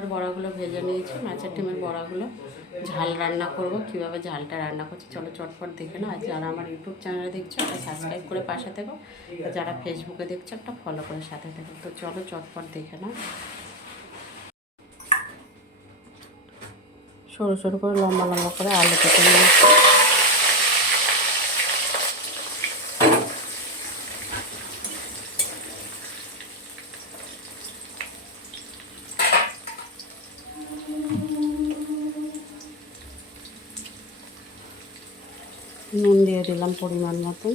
আর বড়াগুলো ভেজে নিয়েছি, মাছের ডিমের বড়াগুলো ঝাল রান্না করব। কিভাবে ঝালটা রান্না করছি চলো চটপট দেখে নাও। আর যারা আমার ইউটিউব চ্যানেলে দেখছো একটা সাবস্ক্রাইব করে পাশে থেকো, আর যারা ফেসবুকে দেখছো একটা ফলো করে সাথে থেকো। তো চলো চটপট দেখে নাও। সরু সরু করে লম্বা লম্বা করে আলু কেটে নিয়েছি। নুন দিয়ে দিলাম পরিমাণ মতন।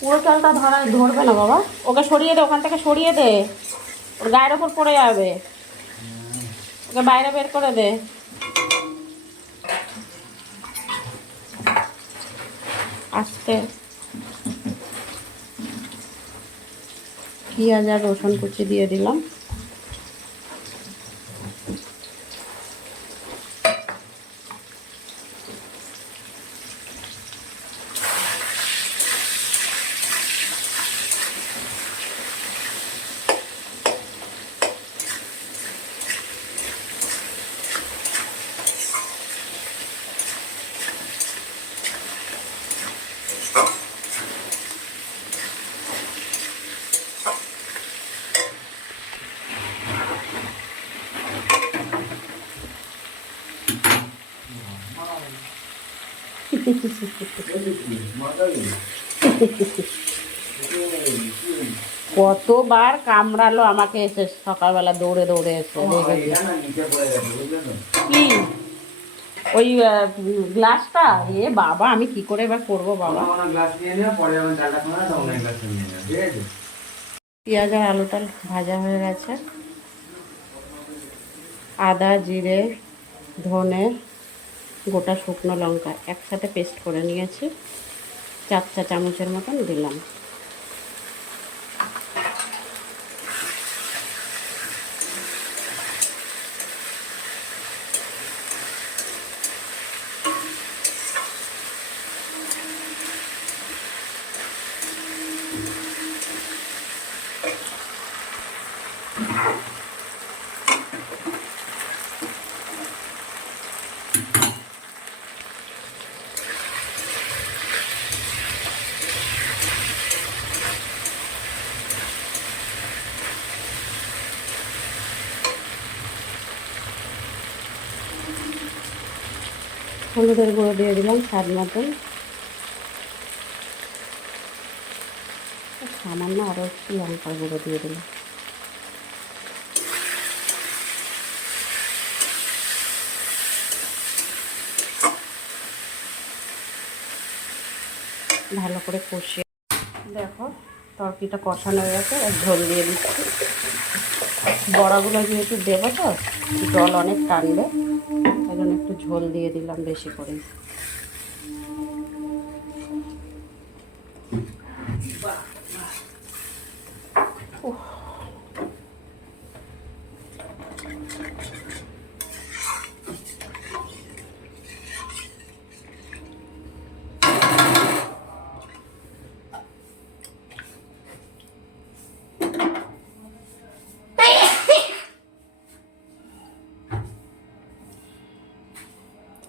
পুরো চালটা ধরবে না বাবা, ওকে সরিয়ে দে, ওখান থেকে সরিয়ে দে, ওর গায়ের ওপর পড়ে যাবে, ওকে বাইরে বের করে দে। আস্তে পেঁয়াজ আর রসুন কুচি দিয়ে দিলাম। কতবার কামড়ালো আমাকে এসে সকালবেলা দৌড়ে দৌড়ে এসে। কি ওই গ্লাসটা? এ বাবা, আমি কি করে এবার করবো বাবা। পেঁয়াজ আর আলুটা ভাজা হয়ে গেছে। আদা, জিরে, ধনে, গোটা শুকনো লঙ্কা একসাথে পেস্ট করে নিয়েছি, 4 চা চামচের মতন দিলাম। হলুদের গুঁড়ো দিয়ে দিলাম স্বাদ মতন। সামান্য আরও একটু লঙ্কার গুঁড়ো দিয়ে দিলাম। ভালো করে কষিয়ে দেখো তরকারিটা কষানো হয়ে গেছে। আর ঝোল দিয়ে দিচ্ছি। বড়াগুলো যেহেতু দেবো তো জল অনেক টানবে, তাই জন্য একটু ঝোল দিয়ে দিলাম বেশি করে।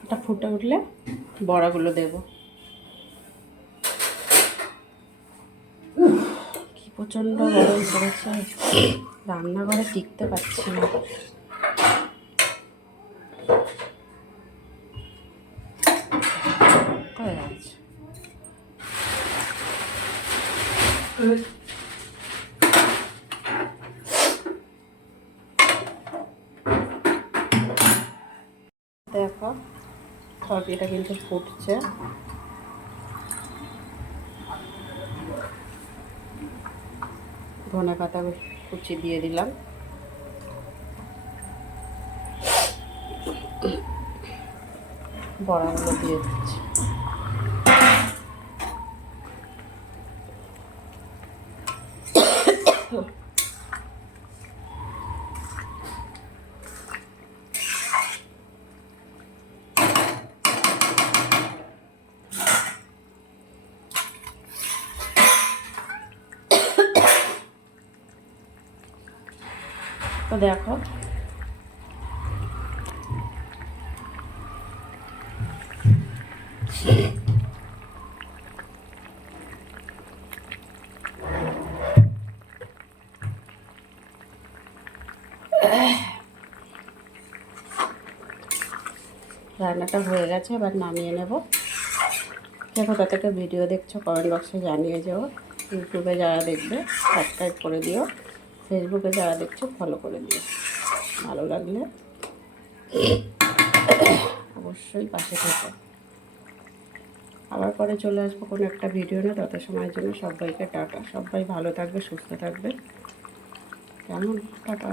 এটা ফুটে উঠলে বড়াগুলো দেব। কি প্রচণ্ড গরম পড়েছে, রান্নাঘরে টিকতে পারছি না। হয়ে গেছে। দেখো তরকারিটা কিন্তু ফুটছে। ধনে পাতা কুচি দিয়ে দিলাম। বড়াগুলো দিয়ে দিচ্ছি। তো দেখো রান্নাটা হয়ে গেছে, এবার নামিয়ে নেব। কে কোথা থেকে ভিডিও দেখছো কমেন্ট বক্সে জানিয়ে যাও। ইউটিউবে যারা দেখবে সাবস্ক্রাইব করে দিও, ফেসবুকে যারা দেখছো ফলো করে দিও। ভালো লাগলে অবশ্যই পাশে থাকো। আবার পরে চলে আসবো কোনো একটা ভিডিও নিয়ে। তত সময়ের জন্য সবাইকে টাটা। সবাই ভালো থাকবে, সুস্থ থাকবে। কেমন? টাটা।